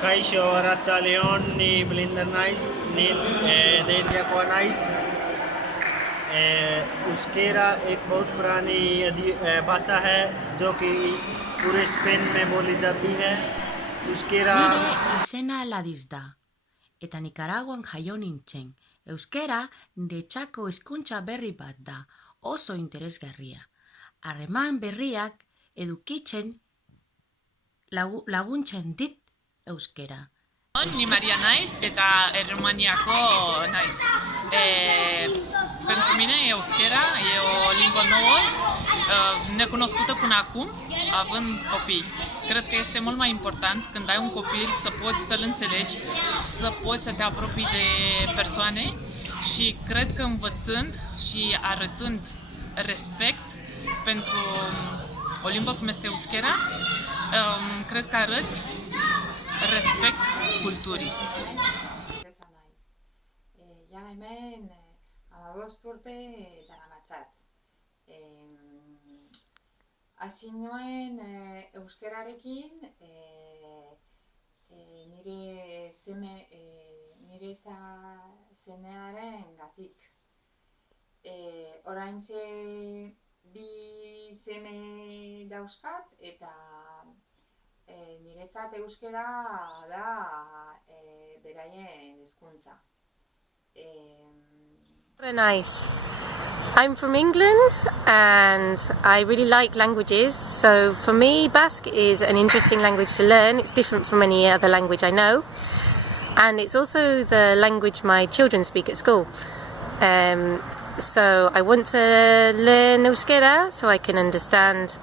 Kaixo, Arratsaldeon, ni Blinder naiz, ni Deidiakoa naiz. उसकेरा एक बहुत पुरानी भाषा है जो कि पूरे स्पेन में बोली जाती है. Euskera Nire izena Ladiz da, eta Nikaraguan jaio nintzen. Euskera niretzako hizkuntza berri bat da, oso interesgarria. Harreman berriak edukitzen laguntzen dit euskera. Ni Maria naiz eta Errumaniako naiz. Pentru mine euskera e o limbă nouă, necunoscută până acum, având copii. Cred că este mult mai important când ai un copil să poți să-l înțelegi, să poți să te apropii de persoane și cred că învățând și arătând respect pentru o limbă cum este euskera, cred că arăți respect culturii. Ja hemen amabost urte daramatzat. Hasi nuen euskerarekin nire zenearen gatik. Oraintxe bi seme dauzkat eta niretzat euskera da beraien hizkuntza. Very nice. I'm from England and I really like languages, so for me Basque is an interesting language to learn. It's different from any other language I know, and it's also the language my children speak at school. So I want to learn Euskera so I can understand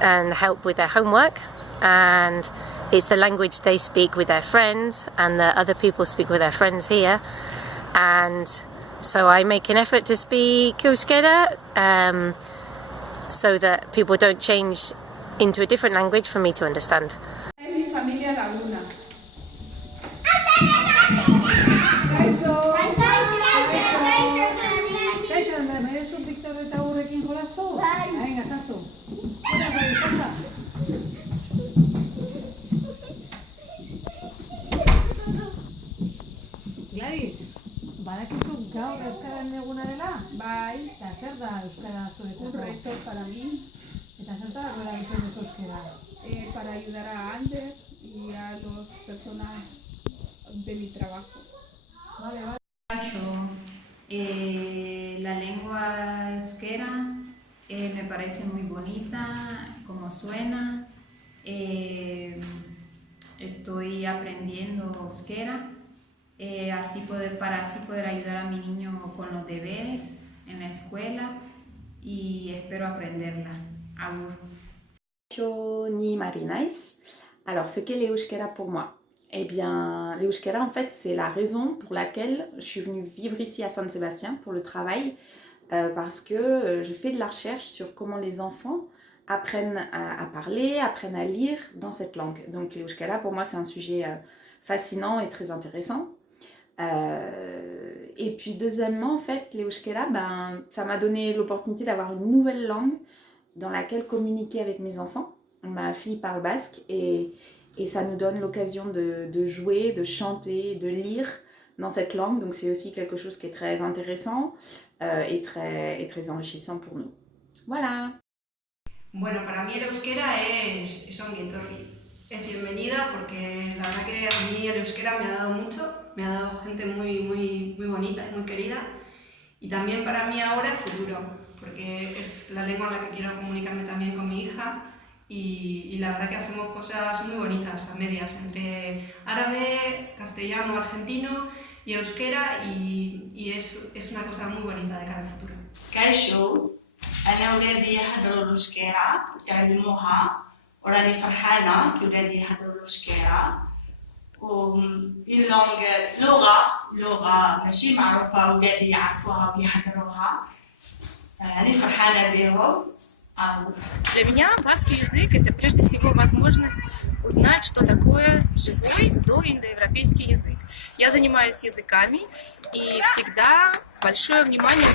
and help with their homework, and it's the language they speak with their friends and the other people speak with their friends here, and so I make an effort to speak Euskera so that people don't change into a different language for me to understand. Mi familia Laguna. Kaixo, merezu Victor eta Urrekin jolastu? Venga, sartu. Pasa. Gladys, badakizu gaur Euskararen eguna dela? Bai. Eta zer da Euskara zuretzako? Un reto para mí. Eta zer da erabiltzen duzu Euskara? Para ayudar a Ander y a las personas de mi trabajo. Vale. La lengua euskera me parece muy bonita, como suena. Estoy aprendiendo euskera para así poder ayudar a mi niño con los deberes en la escuela y espero aprenderla. Agur. Ni Marinais. Alors, ce qu'est l'Euskera pour moi? Eh bien, l'Euskera, en fait, c'est la raison pour laquelle je suis venue vivre ici à San Sébastien pour le travail, parce que je fais de la recherche sur comment les enfants apprennent à parler, apprennent à lire dans cette langue. Donc, l'Euskera, pour moi, c'est un sujet fascinant et très intéressant. Et puis, deuxièmement, en fait, l'Euskera, ça m'a donné l'opportunité d'avoir une nouvelle langue dans laquelle communiquer avec mes enfants. Ma fille parle basque et ça nous donne l'occasion de jouer, de chanter, de lire dans cette langue. Donc c'est aussi quelque chose qui est très intéressant et très enrichissant pour nous. Voilà. Bueno, para mí el euskera es ongi etorri. Es bienvenida porque la verdad que a mí el euskera me ha dado mucho, me ha dado gente muy bonita y muy querida. Y también para mí ahora es futuro, porque es la lengua en la que quiero comunicarme también con mi hija. Y la verdad que hacemos cosas muy bonitas a medias entre árabe, castellano, argentino y euskera y es una cosa muy bonita de cara al futuro. Kaixo, أنا أولادي يهدروا الأوسكيرا يتعلموها وراني فرحانة كي ولادي يهدروا الأوسكيرا لغة ماشي معروفة ولادي يعرفوها ويهدروها راني فرحانة بيهم. Для меня баскский язык – это прежде всего возможность узнать, что такое живой доиндоевропейский язык. Я занимаюсь языками, и всегда большое внимание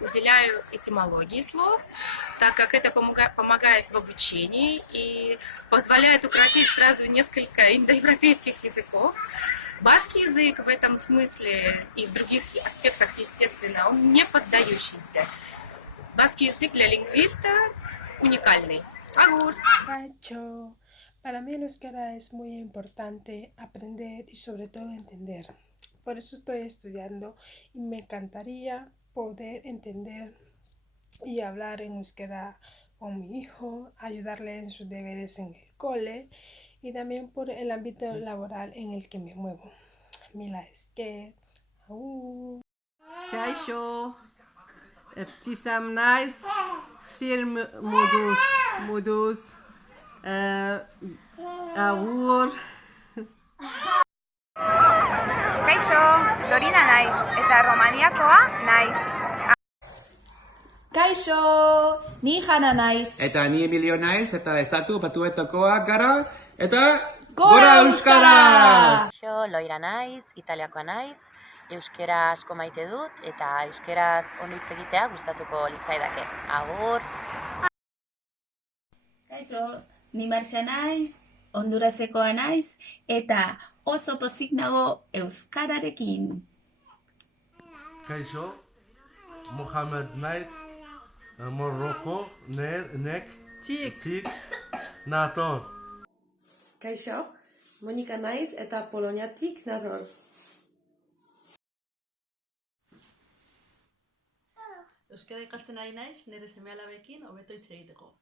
уделяю этимологии слов, так как это помогает в обучении и позволяет укротить сразу несколько индоевропейских языков. Баскский язык в этом смысле и в других аспектах, естественно, он не поддающийся. Баскский язык для лингвиста уникальный. Agur. Cacho. Para mí el euskera es muy importante aprender y sobre todo entender. Por eso estoy estudiando y me encantaría poder entender y hablar en euskera con mi hijo, ayudarle en sus deberes en el cole y también por el ámbito laboral en el que me muevo. Mila esker. Kaixo, ebtisam naiz, zir moduz, agur. Kaixo, Dorina naiz, eta Romaniakoa naiz. Kaixo, ni Jana naiz. Eta ni Emilio naiz, eta estatu batuetakoak gara, eta Gora Euskara! Kaixo, Loira naiz, Italiakoa naiz, euskera asko maite dut, eta euskeraz ondo hitz egitea gustatuko litzaidake. Agur! Kaixo, ni Marcia naiz, Hondurasekoa naiz, eta oso pozik nago euskararekin. Kaixo, Mohamed naiz, Morocco, nek, tik, nator. Kaixo, Monika naiz eta Poloniatik nator. Euskara ikasten ari naiz, nire seme-alabekin hobeto hitz egiteko.